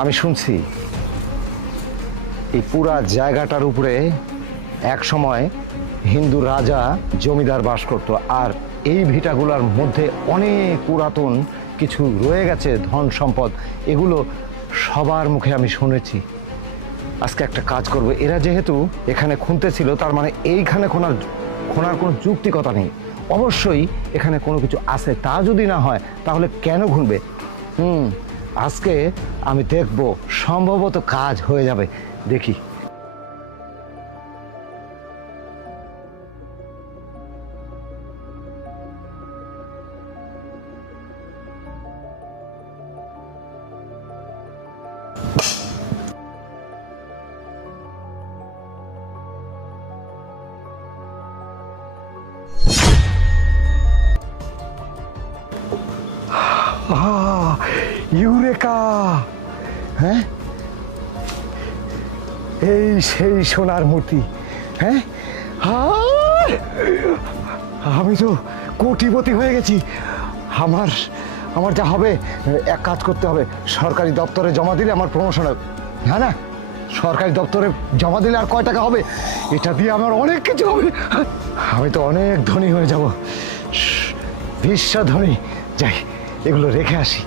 আমি শুনছি এই পুরা জায়গাটার উপরে এক সময় হিন্দু রাজা জমিদার বাস করত, আর এই ভিটাগুলোর মধ্যে অনেক পুরাতন কিছু রয়ে গেছে, ধন সম্পদ, এগুলো সবার মুখে আমি শুনেছি। আজকে একটা কাজ করব, এরা যেহেতু এখানে খুঁজতেছিল, তার মানে এইখানে খোনার কোনো যুক্তিকতা নেই। অবশ্যই এখানে কোনো কিছু আছে, তা যদি না হয় তাহলে কেন খুঁজবে? আজকে আমি দেখব, সম্ভবত কাজ হয়ে যাবে, দেখি। ইউরেকা! হ্যাঁ, এই সেই সোনার মূর্তি। হ্যাঁ, আমি তো কোটিপতি হয়ে গেছি। আমার আমার যা হবে, এক কাজ করতে হবে, সরকারি দপ্তরে জমা দিলে আমার প্রমোশন হবে। হ্যাঁ না, সরকারি দপ্তরে জমা দিলে আর কয় টাকা হবে? এটা দিয়ে আমার অনেক কিছু হবে, আমি তো অনেক ধনী হয়ে যাব, বিশ্ব ধনী। যাই, এগুলো রেখে আসি।